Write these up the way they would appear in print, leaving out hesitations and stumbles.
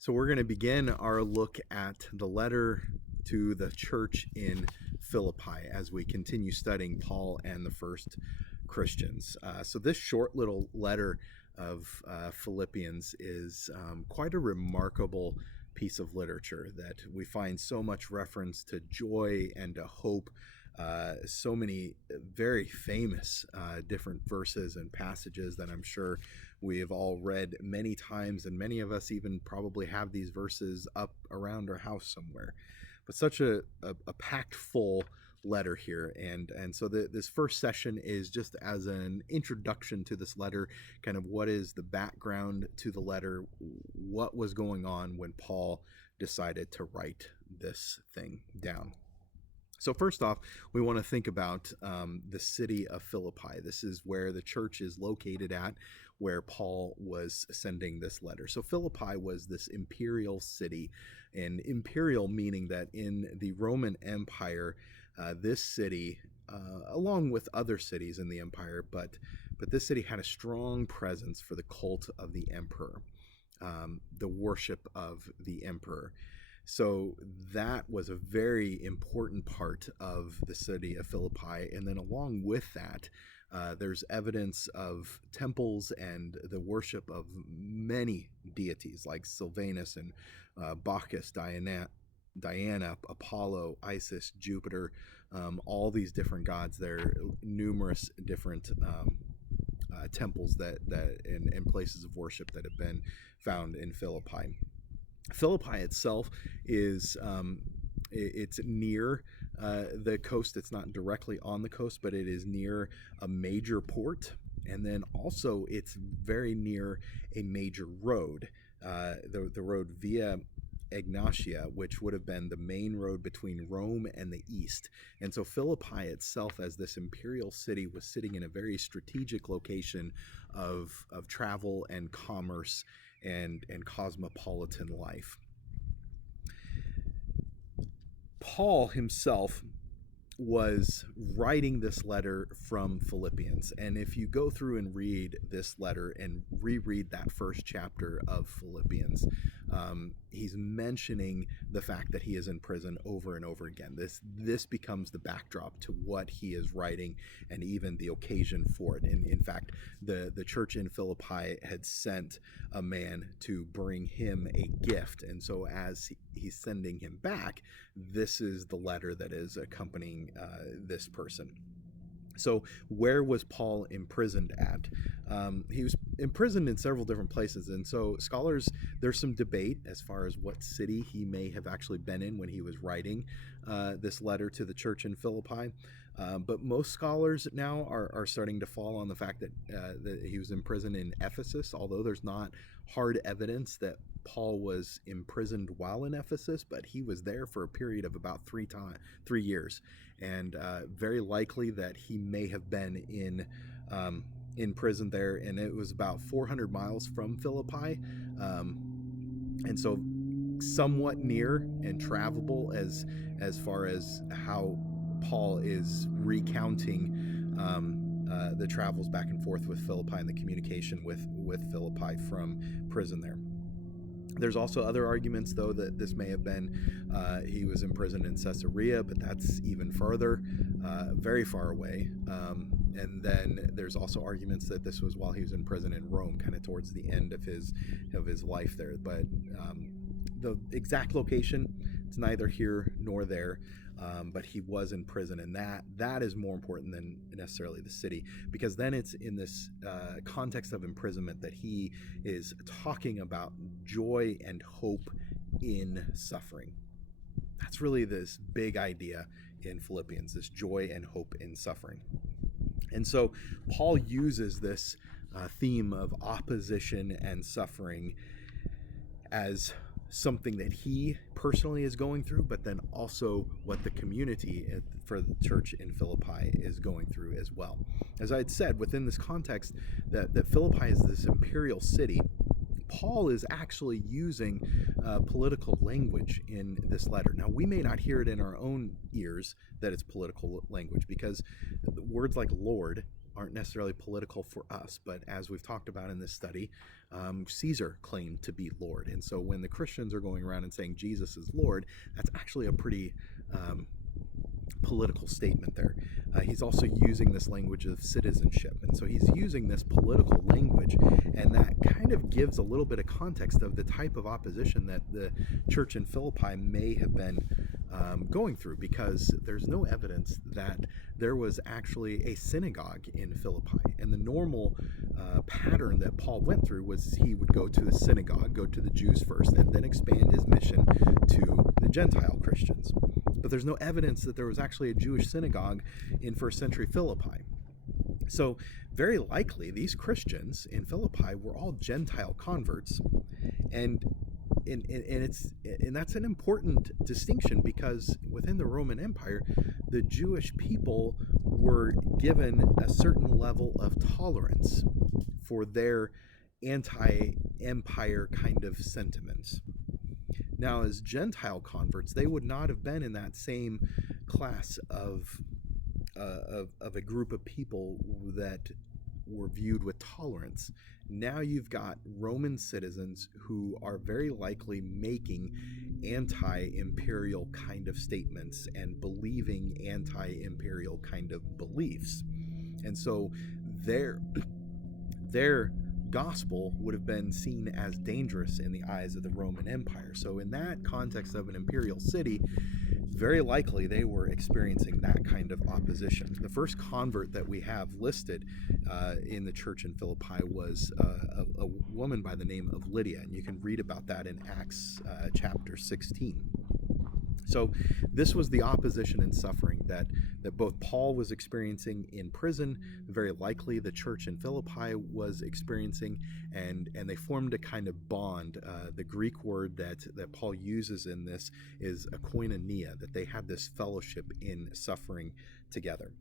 So we're going to begin our look at the letter to the church in Philippi as we continue studying Paul and the first Christians. So this short little letter of Philippians is quite a remarkable piece of literature that we find so much reference to joy and to hope. So many very famous different verses and passages that I'm sure we have all read many times, and many of us even probably have these verses up around our house somewhere. But such a packed full letter here, and so this first session is just as an introduction to this letter, kind of what is the background to the letter, what was going on when Paul decided to write this thing down. So first off, we want to think about the city of Philippi. This is where the church is located at, where Paul was sending this letter. So Philippi was this imperial city, and imperial meaning that in the Roman Empire, this city, along with other cities in the empire, but this city had a strong presence for the cult of the emperor, the worship of the emperor. So that was a very important part of the city of Philippi. And then along with that, there's evidence of temples and the worship of many deities like Sylvanus and Bacchus, Diana, Apollo, Isis, Jupiter, all these different gods. There are numerous different temples that and places of worship that have been found in Philippi. Philippi itself is it's near the coast. It's not directly on the coast, but it is near a major port, and then also it's very near a major road, the road Via Egnatia, which would have been the main road between Rome and the east. And so Philippi itself, as this imperial city, was sitting in a very strategic location of travel and commerce and cosmopolitan life. Paul himself was writing this letter from Philippians. And if you go through and read this letter and reread that first chapter of Philippians, he's mentioning the fact that he is in prison over and over again. This becomes the backdrop to what he is writing and even the occasion for it. And in fact, the church in Philippi had sent a man to bring him a gift. And so as he's sending him back, this is the letter that is accompanying this person. So where was Paul imprisoned at? He was imprisoned in several different places. And so scholars, there's some debate as far as what city he may have actually been in when he was writing this letter to the church in Philippi. But most scholars now are starting to fall on the fact that he was imprisoned in Ephesus, although there's not hard evidence that Paul was imprisoned while in Ephesus, but he was there for a period of about 3 years, and very likely that he may have been in prison there, and it was about 400 miles from Philippi, and so somewhat near and travelable as far as how Paul is recounting the travels back and forth with Philippi and the communication with Philippi from prison there. There's also other arguments, though, that this may have been he was imprisoned in Caesarea, but that's even further, very far away. And then there's also arguments that this was while he was in prison in Rome, kind of towards the end of his life there. But the exact location, it's neither here nor there. But he was in prison, and that is more important than necessarily the city, because then it's in this context of imprisonment that he is talking about joy and hope in suffering. That's really this big idea in Philippians, this joy and hope in suffering. And so Paul uses this theme of opposition and suffering as something that he personally is going through, but then also what the community for the church in Philippi is going through as well. As I had said, within this context that Philippi is this imperial city, Paul is actually using political language in this letter. Now, we may not hear it in our own ears that it's political language, because words like Lord aren't necessarily political for us, but as we've talked about in this study, Caesar claimed to be Lord. And so when the Christians are going around and saying Jesus is Lord, that's actually a pretty political statement there. He's also using this language of citizenship. And so he's using this political language, and that kind of gives a little bit of context of the type of opposition that the church in Philippi may have been going through, because there's no evidence that there was actually a synagogue in Philippi. And the normal pattern that Paul went through was he would go to the synagogue, go to the Jews first, and then expand his mission to the Gentile Christians. But there's no evidence that there was actually a Jewish synagogue in first century Philippi. So very likely these Christians in Philippi were all Gentile converts, and that's an important distinction, because within the Roman Empire, the Jewish people were given a certain level of tolerance for their anti-empire kind of sentiments. Now, as Gentile converts, they would not have been in that same class of a group of people that were viewed with tolerance. Now you've got Roman citizens who are very likely making anti-imperial kind of statements and believing anti-imperial kind of beliefs. And so their gospel would have been seen as dangerous in the eyes of the Roman Empire. So in that context of an imperial city, very likely they were experiencing that kind of opposition. The first convert that we have listed in the church in Philippi was a woman by the name of Lydia, and you can read about that in Acts chapter 16. So this was the opposition and suffering that both Paul was experiencing in prison, very likely the church in Philippi was experiencing, and they formed a kind of bond. The Greek word that Paul uses in this is a koinonia, that they had this fellowship in suffering together.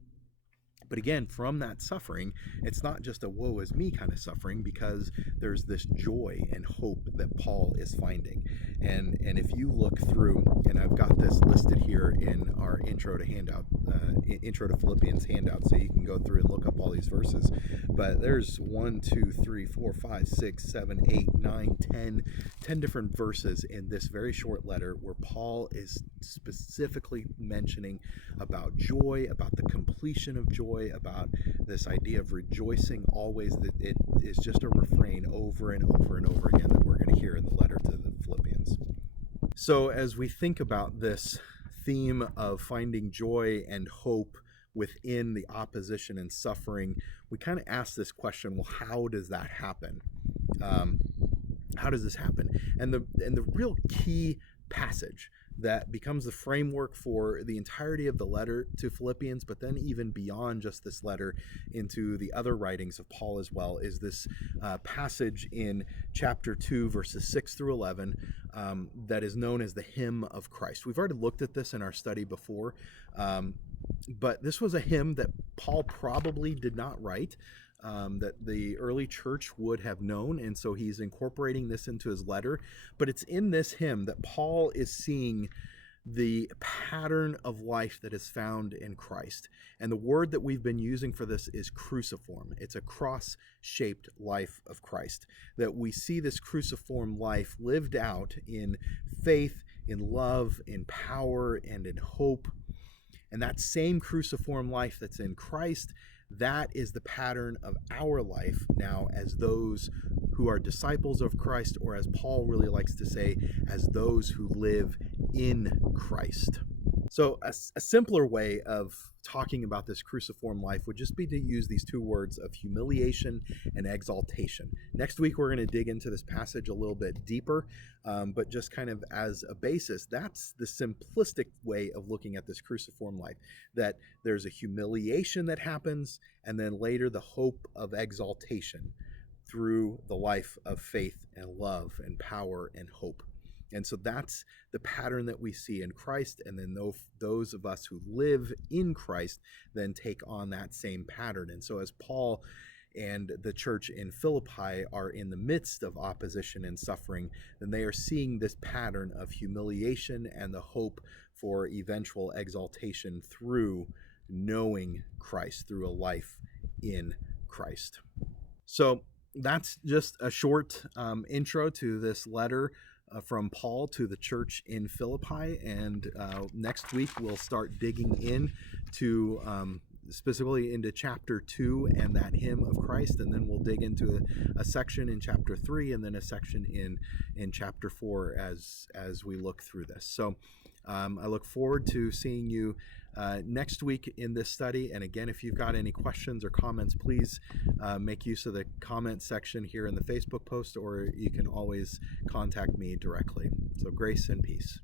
But again, from that suffering, it's not just a woe is me kind of suffering, because there's this joy and hope that Paul is finding. And if you look through, and I've got this listed here in our intro to Philippians handout, so you can go through and look up all these verses. But there's 1, 2, 3, 4, 5, 6, 7, 8, 9, 10 different verses in this very short letter where Paul is specifically mentioning about joy, about the completion of joy, about this idea of rejoicing always, that it is just a refrain over and over and over again that we're going to hear in the letter to the Philippians. So as we think about this theme of finding joy and hope within the opposition and suffering, we kind of ask this question, well, how does that happen? How does this happen? And the real key passage that becomes the framework for the entirety of the letter to Philippians, but then even beyond just this letter into the other writings of Paul as well, is this passage in chapter 2, verses 6 through 11, that is known as the hymn of Christ. We've already looked at this in our study before, but this was a hymn that Paul probably did not write, that the early church would have known, and so he's incorporating this into his letter. But it's in this hymn that Paul is seeing the pattern of life that is found in Christ. And the word that we've been using for this is cruciform. It's a cross-shaped life of Christ, that we see this cruciform life lived out in faith, in love, in power, and in hope. And that same cruciform life that's in Christ, that is the pattern of our life now as those who are disciples of Christ, or as Paul really likes to say, as those who live in Christ. So a simpler way of talking about this cruciform life would just be to use these two words of humiliation and exaltation. Next week, we're going to dig into this passage a little bit deeper, but just kind of as a basis, that's the simplistic way of looking at this cruciform life, that there's a humiliation that happens, and then later the hope of exaltation through the life of faith and love and power and hope. And so that's the pattern that we see in Christ, and then those of us who live in Christ then take on that same pattern. And so as Paul and the church in Philippi are in the midst of opposition and suffering, then they are seeing this pattern of humiliation and the hope for eventual exaltation through knowing Christ, through a life in Christ. So that's just a short intro to this letter from Paul to the church in Philippi. And next week we'll start digging in to specifically into chapter 2 and that hymn of Christ, and then we'll dig into a section in chapter 3 and then a section in chapter 4 as we look through this. So I look forward to seeing you next week in this study. And again, if you've got any questions or comments, please make use of the comment section here in the Facebook post, or you can always contact me directly. So grace and peace.